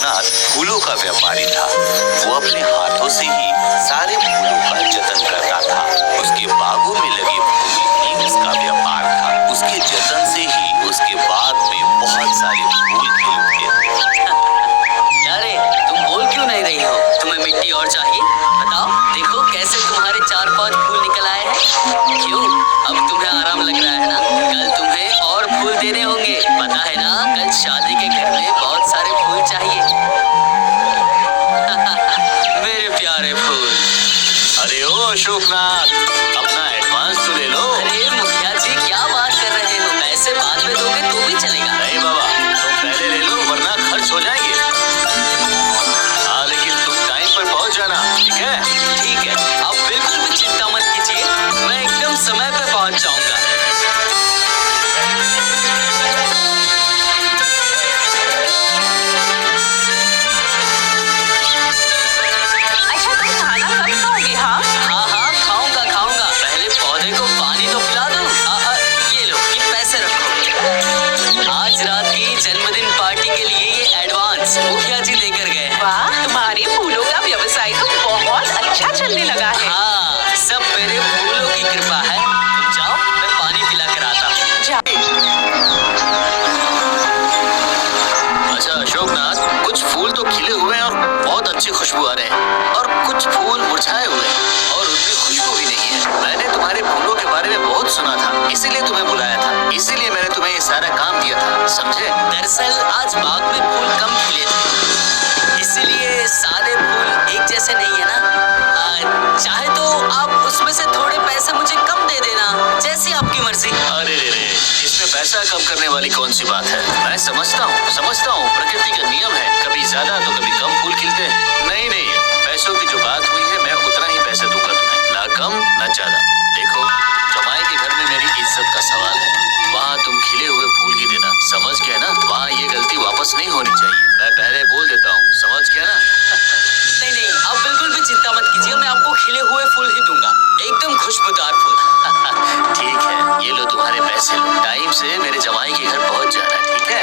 अशोकनाथ फूलों का व्यापारी था। वो अपने हाथों से ही सारे फूलों का जतन करता था। उसके बागों में लगे फूल ही उसका व्यापार था। उसके जतन से ही उसके बाग में बहुत सारे फूल खिल उठते थे। अरे तुम बोल क्यों नहीं रही हो? तुम्हें मिट्टी और चाहिए? बताओ, देखो कैसे तुम्हारे 4-5 फूल निकल आए हैं। क्यों, अब तुम्हें आराम लग रहा है ना? कल तुम्हें और फूल देने होंगे, पता है ना? कल शादी के घर में बहुत सारे फूल चाहिए। मेरे प्यारे फूल। अरे ओ अशोकनाथ, अपना एडवांस तो ले लो। अरे मुखिया जी, क्या बात कर रहे हो? पैसे बाद में दोगे तो भी चलेगा। नहीं बाबा, तुम पहले ले लो वरना खर्च हो जाएंगे। हाँ, लेकिन तुम टाइम पर पहुंच जाना, ठीक है? ठीक है, आप बिल्कुल भी चिंता मत कीजिए, मैं एकदम समय पे पहुंच जाऊंगा। अच्छा, तुम खाना कब खाओगे? हाँ, हाँ खाऊंगा खाऊंगा, पहले पौधे को पानी तो पिला दो। ये लो, ये पैसे रखो। आज रात की जन्मदिन पार्टी के लिए ये एडवांस मुखिया जी देकर गए हैं। वाह, तुम्हारे फूलों का व्यवसाय तो बहुत अच्छा चलने लगा है। हाँ, सब मेरे फूलों की कृपा है। तुम जाओ, मैं पानी पिला कर आता हूँ। जा- अच्छा अशोकनाथ, कुछ फूल तो खिले हुए हैं और बहुत अच्छी खुशबू आ रहे हैं, और कुछ फूल मुरझाए हुए हैं और उनमें खुशबू भी नहीं है। मैंने तुम्हारे फूलों के बारे में बहुत सुना था, इसीलिए तुम्हें बुलाया था। इसीलिए मैंने तुम्हें ये सारा काम दिया था, समझे? दरअसल आज बाग में फूल कम खिले थे, इसीलिए सारे फूल एक जैसे नहीं है ना। चाहे तो आप उसमें से थोड़े पैसे मुझे कम दे देना, जैसी आपकी मर्जी। अरे रे, इसमें पैसा कम करने वाली कौन सी बात है? मैं समझता हूँ, प्रकृति का नियम है, कभी ज्यादा तो कभी कम फूल खिलते हैं। नहीं, पैसों की जो बात हुई है, मैं उतना ही पैसे दूंगा तुम्हें, ना कम ना ज्यादा। देखो, जमाई के घर में मेरी इज्जत का सवाल है, वहाँ तुम खिले हुए फूल ही देना, समझ गए ना? वहाँ ये गलती वापस नहीं होनी चाहिए। मैं पहले बोल देता हूँ, समझ गया ना? नहीं, आप बिल्कुल भी चिंता मत कीजिए, मैं आपको खिले हुए फूल ही दूंगा, एकदम खुशबूदार फूल। ठीक है, ये लो तुम्हारे पैसे, लो। टाइम से मेरे जमाई के घर पहुँच जाना, ठीक है?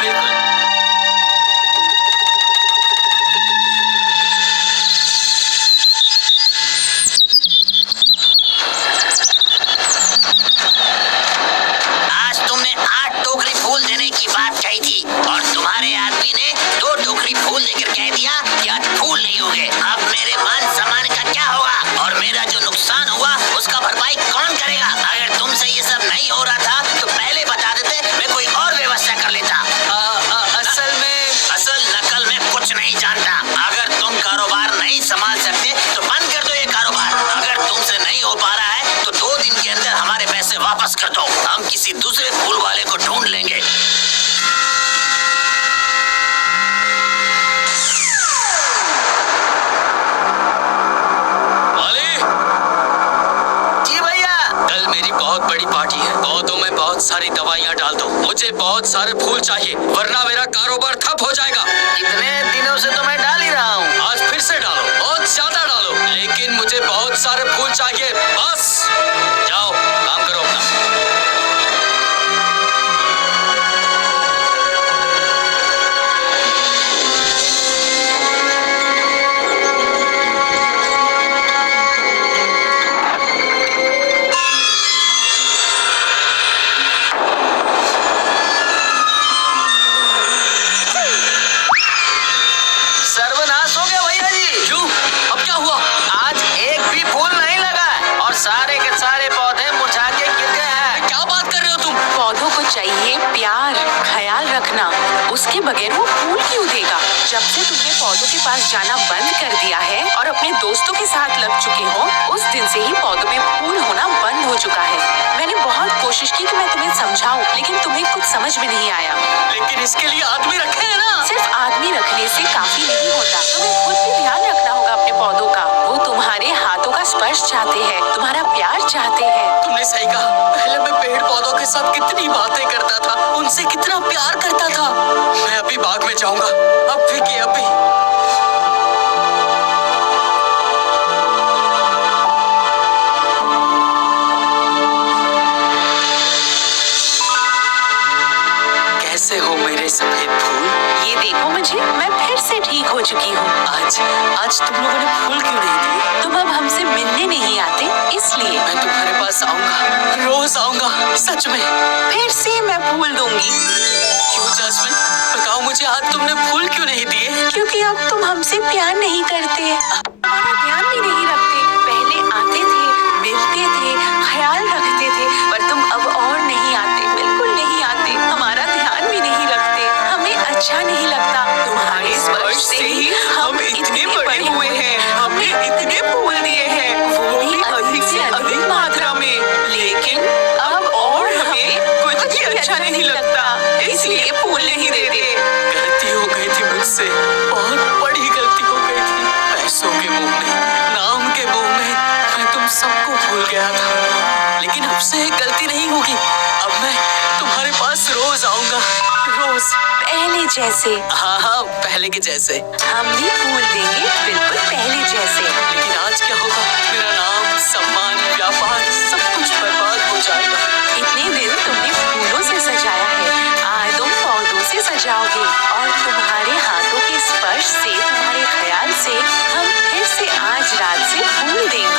बिल्कुल। आज तुमने 8 टोकरी फूल देने की बात कही थी और तुम्हारे आदमी ने 2 टोकरी फूल लेकर कह दिया कि आज फूल नहीं होंगे। अब मेरे मान सम्मान का क्या होगा और मेरा जो नुकसान हुआ उसका भरपाई कौन करेगा? अगर तुमसे ये सब नहीं हो रहा था तो पहले बता देते, मैं कोई और व्यवस्था कर लेता। असल नकल में कुछ नहीं जानता। अगर तुम कारोबार नहीं संभाल सकते तो बंद कर दो ये कारोबार। अगर तुमसे नहीं हो पा रहा है तो 2 दिन के अंदर हमारे पैसे वापस कर दो, हम किसी दूसरे फूल वाले को ढूंढ लेंगे। वाले, जी भैया। कल मेरी बहुत बड़ी पार्टी है, पौधों में बहुत सारी दवाइयाँ डाल दो, मुझे बहुत सारे फूल चाहिए, वरना मेरा कारोबार ठप हो जाएगा। इतने दिनों से तो मैं डाल ही रहा हूँ। आज फिर से डालो, बहुत ज्यादा डालो, लेकिन मुझे बहुत सारे फूल चाहिए, बस। जाओ, काम करो अपना। सर्वनाश हो गया भैया जी। क्यों? अब क्या हुआ? आज एक भी फूल नहीं लगा और सारे के सारे पौधे मुरझा के गिर गए हैं। क्या बात कर रहे हो तुम? पौधों को चाहिए प्यार, ख्याल रखना, उसके बगैर वो फूल क्यों देगा? जब से तुमने पौधों के पास जाना बंद कर दिया है और अपने दोस्तों के साथ लग चुके हो, उस दिन से ही पौधों में फूल होना बंद हो चुका है। मैंने बहुत कोशिश की कि मैं तुम्हें समझाऊं, लेकिन तुम्हें कुछ समझ में नहीं आया। लेकिन इसके लिए आदमी रखे हैं ना। सिर्फ आदमी रखने से काफी नहीं होता, तुम्हें खुद भी ध्यान रखना होगा अपने पौधों का। वो तुम्हारे हाथों का स्पर्श चाहते हैं, तुम्हारा प्यार चाहते हैं। तुमने सही कहा, पहले मैं पेड़ पौधों के साथ कितनी बातें करता था, उनसे कितना प्यार करता था। मैं अभी बाग में जाऊंगा, अभी के अभी। कैसे हो मेरे सफेद फूल? ये देखो मुझे, मैं फिर से ठीक हो चुकी हूँ। आज तुम लोगों ने फूल क्यों नहीं दिए? तुम अब हमसे मिलने नहीं आते, इसलिए। मैं तुम्हारे पास आऊंगा, रोज आऊंगा, सच में। फिर से मैं फूल दूंगी। क्यों जास्मिन, बताओ मुझे, आज तुमने फूल क्यों नहीं दिए? क्योंकि अब तुम हमसे प्यार नहीं करते, हमारा ध्यान भी नहीं रखते। पहले आते थे, मिलते थे, ख्याल रखते थे, पर तुम अब और नहीं आते, बिल्कुल नहीं आते, हमारा ध्यान भी नहीं रखते। हमें अच्छा नहीं लगता। तुम्हारे स्पर्श से ही हम इतने बड़े हुए हैं। हमने इतने फूल दिए हैं, वो भी अधिक से अधिक मात्रा में, लेकिन अब और हमें कुछ भी अच्छा नहीं लगता, इसलिए फूल नहीं देते। गलती हो गई थी मुझसे, बहुत बड़ी गलती हो गई थी। पैसों के मोह में, नाम के मोह में मैं तुम सबको भूल गया था, लेकिन अब से ये गलती नहीं होगी। अब मैं तुम्हारे पास रोज आऊंगा, रोज। पहले जैसे। हाँ, पहले के जैसे। हम भी फूल देंगे, बिल्कुल पहले जैसे। लेकिन आज क्या होगा? मेरा नाम, सम्मान, व्यापार सब कुछ बर्बाद हो जाएगा। इतने दिन तुमने फूलों से सजाया है, आज तुम पौधों से सजाओगे, और तुम्हारे हाथों के स्पर्श से, तुम्हारे ख्याल से हम फिर से आज रात से फूल देंगे।